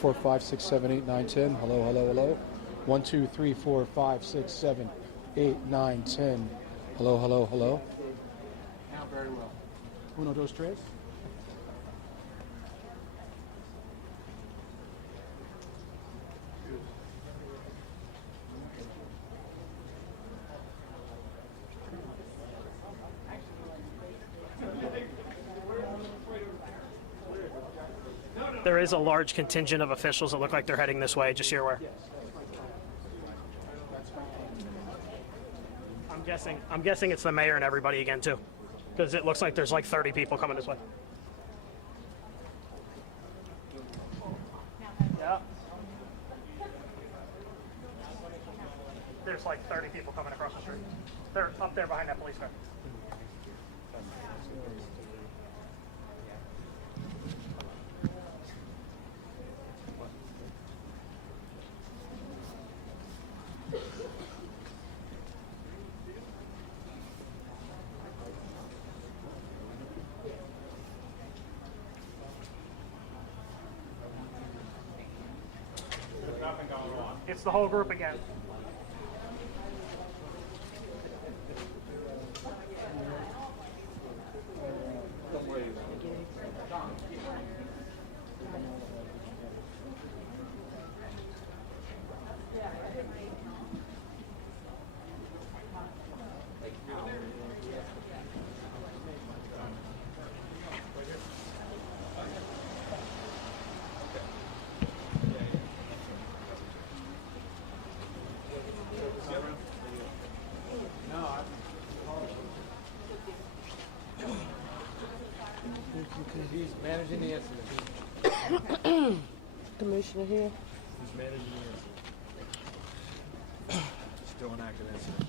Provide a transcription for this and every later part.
4, 5, 6, 7, 8, 9, 10. Hello, hello, hello. 1, 2, 3, 4, 5, 6, 7, 8, 9, 10. Hello, hello, hello. Now very well. Uno, dos, tres. There is a large contingent of officials that look like they're heading this way, just so you're aware. I'm guessing it's the mayor and everybody again too, because it looks like there's like 30 people coming this way. Yeah. There's like 30 people coming across the street. They're up there behind that police car. It's the whole group again. He's managing the incident. Commissioner here. He's managing the incident. Still an active incident.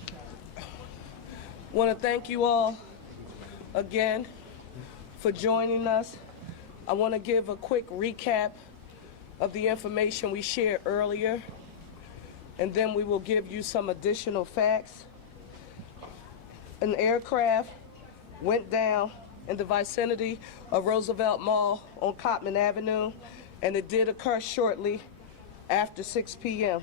Want to thank you all again for joining us. I want to give a quick recap of the information we shared earlier, and then we will give you some additional facts. An aircraft went down in the vicinity of Roosevelt Mall on Cottman Avenue, and it did occur shortly after 6 p.m.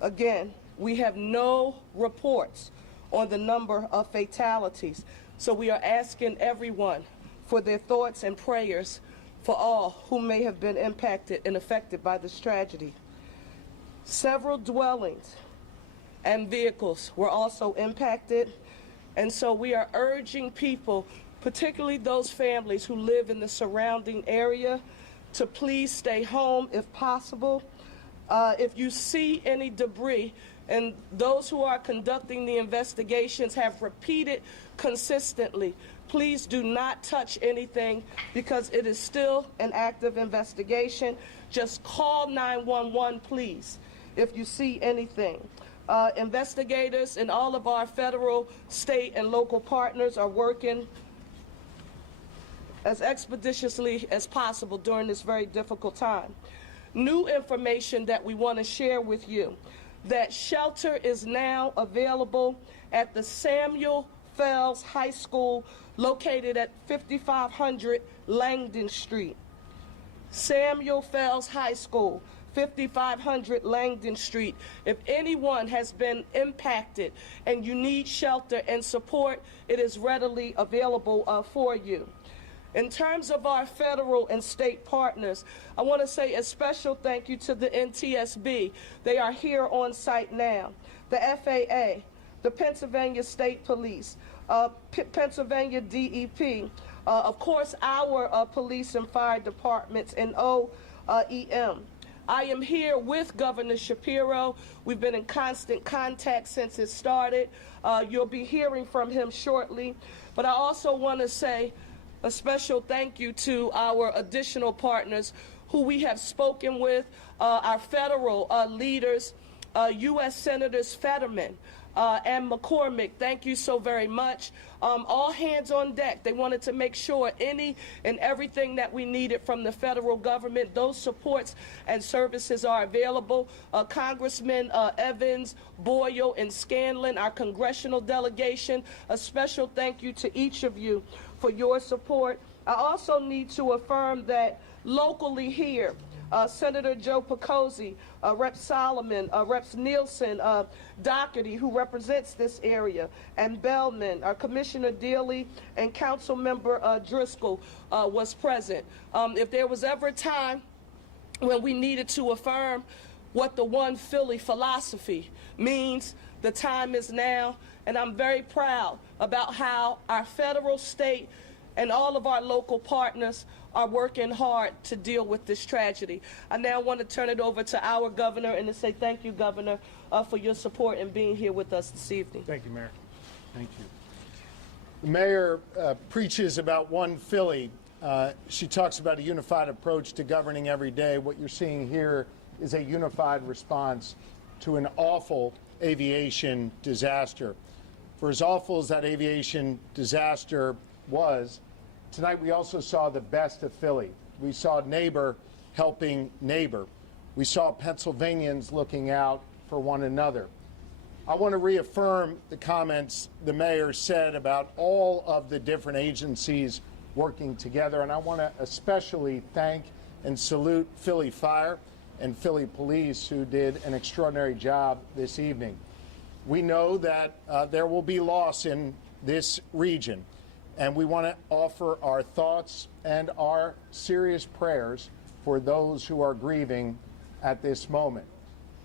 Again, we have no reports on the number of fatalities, so we are asking everyone for their thoughts and prayers for all who may have been impacted and affected by this tragedy. Several dwellings and vehicles were also impacted, and so we are urging people, particularly those families who live in the surrounding area, to please stay home if possible. If you see any debris, and those who are conducting the investigations have repeated consistently, please do not touch anything because it is still an active investigation. Just call 911, please, if you see anything. Investigators and all of our federal, state, and local partners are working as expeditiously as possible during this very difficult time. New information that we want to share with you, that shelter is now available at the Samuel Fells High School located at 5500 Langdon Street. Samuel Fells High School, 5500 Langdon Street. If anyone has been impacted and you need shelter and support, it is readily available for you. In terms of our federal and state partners, I want to say a special thank you to the NTSB. They are here on site now. The FAA, the Pennsylvania State Police, Pennsylvania DEP, of course our police and fire departments, and OEM. I am here with Governor Shapiro. We've been in constant contact since it started. You'll be hearing from him shortly. But I also want to say a special thank you to our additional partners who we have spoken with, our federal leaders, U.S. Senators Fetterman and McCormick. Thank you so very much. All hands on deck. They wanted to make sure any and everything that we needed from the federal government, those supports and services are available. Congressman Evans, Boyle, and Scanlon, our congressional delegation, a special thank you to each of you for your support. I also need to affirm that locally here, Senator Joe Picozzi, Rep. Solomon, Reps. Nielsen, Doherty, who represents this area, and Bellman, Commissioner Dealey, and Councilmember Driscoll was present. If there was ever a time when we needed to affirm what the One Philly philosophy means, the time is now, and I'm very proud about how our federal, state, and all of our local partners are working hard to deal with this tragedy. I now want to turn it over to our governor and to say thank you, Governor, for your support and being here with us this evening. Thank you, Mayor. Thank you. The mayor preaches about One Philly. She talks about a unified approach to governing every day. What you're seeing here is a unified response to an awful aviation disaster. For as awful as that aviation disaster was, tonight we also saw the best of Philly. We saw neighbor helping neighbor. We saw Pennsylvanians looking out for one another. I want to reaffirm the comments the mayor said about all of the different agencies working together, and I want to especially thank and salute Philly Fire and Philly Police, who did an extraordinary job this evening. We know that there will be loss in this region, and we want to offer our thoughts and our serious prayers for those who are grieving at this moment.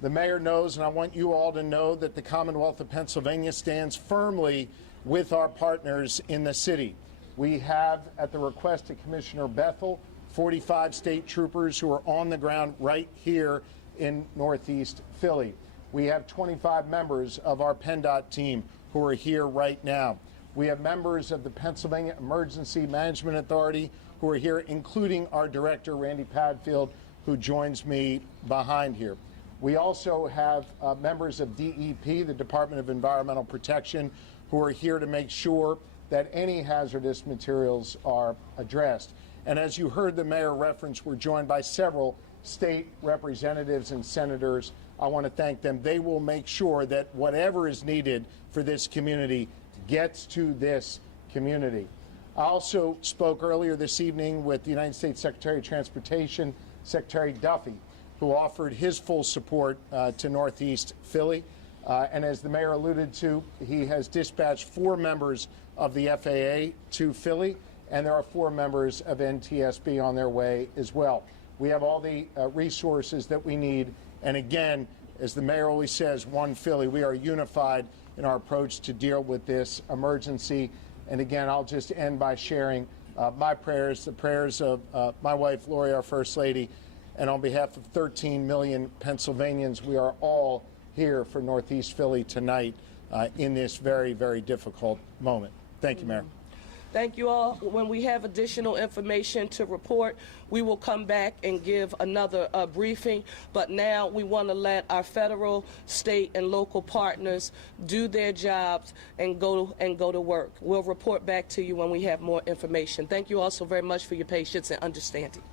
The mayor knows, and I want you all to know, that the Commonwealth of Pennsylvania stands firmly with our partners in the city. We have, at the request of Commissioner Bethel, 45 state troopers who are on the ground right here in Northeast Philly. We have 25 members of our PennDOT team who are here right now. We have members of the Pennsylvania Emergency Management Authority who are here, including our director, Randy Padfield, who joins me behind here. We also have members of DEP, the Department of Environmental Protection, who are here to make sure that any hazardous materials are addressed. And as you heard the mayor reference, we're joined by several state representatives and senators. I want to thank them. They will make sure that whatever is needed for this community gets to this community. I also spoke earlier this evening with the United States Secretary of Transportation, Secretary Duffy, who offered his full support to Northeast Philly. And as the mayor alluded to, he has dispatched 4 members of the FAA to Philly, and there are 4 members of NTSB on their way as well. We have all the resources that we need. And again, as the mayor always says, One Philly, we are unified in our approach to deal with this emergency. And again, I'll just end by sharing my prayers, the prayers of my wife, Lori, our First Lady, and on behalf of 13 million Pennsylvanians, we are all here for Northeast Philly tonight in this very, very difficult moment. Thank you, Mayor. Thank you all. When we have additional information to report, we will come back and give another briefing. But now we want to let our federal, state, and local partners do their jobs and go to work. We'll report back to you when we have more information. Thank you all so very much for your patience and understanding.